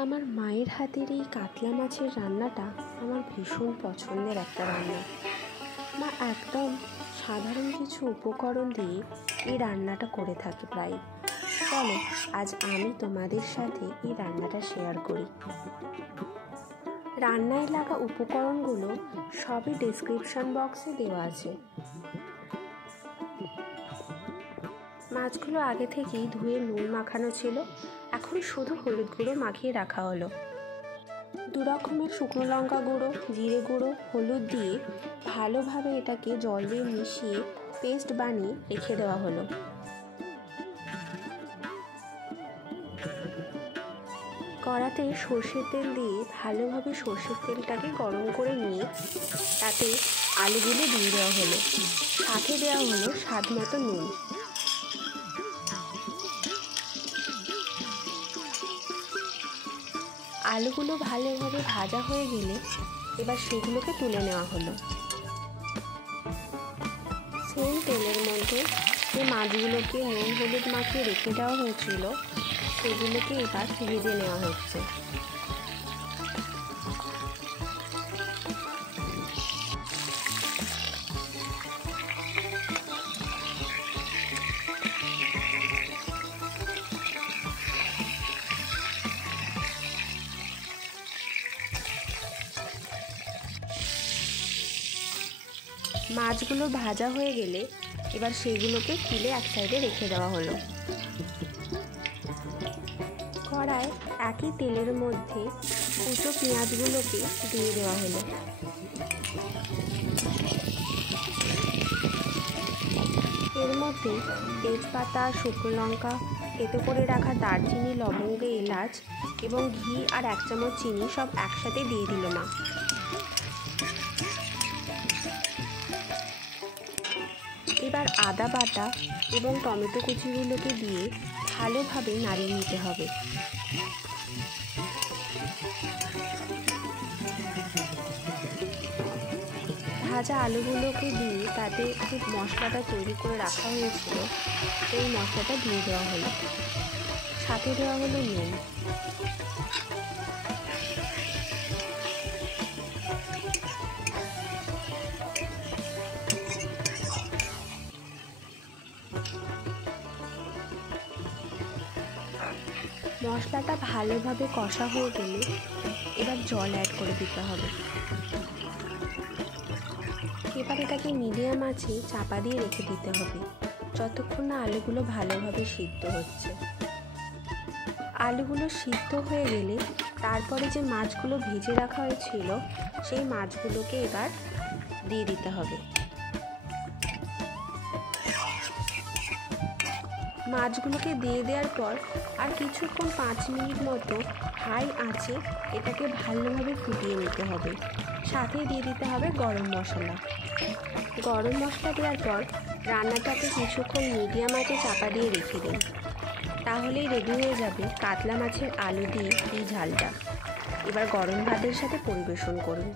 আমার মায়ের হাতের এই কাতলা মাছের রান্নাটা আমার ভীষণ পছন্দের একটা রান্না। মা একদম সাধারণ কিছু উপকরণ দিয়ে এই রান্নাটা করে থাকে প্রায়। চলো আজ আমি তোমাদের সাথে এই রান্নাটা শেয়ার করি। রান্নায় লাগা উপকরণগুলো সবই ডেসক্রিপশন বক্সে দেওয়া আছে। মাছগুলো আগে থেকেই ধুয়ে নুন মাখানো ছিল, এখন শুধু হলুদ গুঁড়ো মাখিয়ে রাখা হলো। 2 রকমের শুকনো লঙ্কা গুঁড়ো, জিরে গুঁড়ো, হলুদ দিয়ে ভালোভাবে এটাকে জল দিয়ে মিশিয়ে পেস্ট বানিয়ে রেখে দেওয়া হলো। কড়াতে সর্ষের তেল দিয়ে ভালোভাবে সর্ষের তেলটাকে গরম করে নিয়ে তাতে আলুগুলো দিয়ে দেওয়া হলো, সাথে দেওয়া হলো স্বাদ মতো নুন। আলুগুলো ভালোভাবে ভাজা হয়ে গেলে এবার সেগুলোকে তুলে নেওয়া হলো। সেম তেলের মধ্যে যে মাছগুলোকে নুন হলুদ মাখিয়ে রেখে দেওয়া হয়েছিল সেগুলোকে এবার ভেজে নেওয়া হচ্ছে। মাছগুলো ভাজা হয়ে গেলে এবার সেগুলোকে তুলে এক সাইডে রেখে দেওয়া হলো। কড়ায় একই তেলের মধ্যে কুচো পেঁয়াজগুলোকে দিয়ে দেওয়া হলো। এর মধ্যে তেজপাতা, শুকনো লঙ্কা, থেতো করে রাখা দারচিনি, লবঙ্গ, এলাচ এবং ঘি আর 1 চামচ চিনি সব একসাথে দিয়ে দিল মা। এবার আদা বাটা এবং টমেটো কুচিগুলোকে দিয়ে ভালোভাবে নাড়িয়ে নিতে হবে। ভাজা আলুগুলোকে দিয়ে তাতে যে মশলাটা তৈরি করে রাখা হয়েছিল সেই মশলাটা দিয়ে দেওয়া হলো, সাথে দেওয়া হলো নুন। মশলাটা ভালোভাবে কষা হয়ে গেলে এবার জল অ্যাড করে দিতে হবে। এবার এটাকে মিডিয়াম আঁচে চাপা দিয়ে রেখে দিতে হবে যতক্ষণ না আলুগুলো ভালোভাবে সিদ্ধ হচ্ছে। আলুগুলো সিদ্ধ হয়ে গেলে তারপরে যে মাছগুলো ভেজে রাখা হয়েছিল সেই মাছগুলোকে এবার দিয়ে দিতে হবে। মাছগুলোকে দিয়ে দেওয়ার পর আর কিছুক্ষণ 5 মিনিট মতো হাই আঁচে এটাকে ভালোভাবে ফুটিয়ে নিতে হবে। সাথে দিয়ে দিতে হবে গরম মশলা। গরম মশলা দেওয়ার পর রান্নাটাকে কিছুক্ষণ মিডিয়াম আঁচে চাপা দিয়ে রেখে দিন, তাহলেই রেডি হয়ে যাবে কাতলা মাছের আলু দিয়ে এই ঝালটা। এবার গরম ভাতের সাথে পরিবেশন করুন।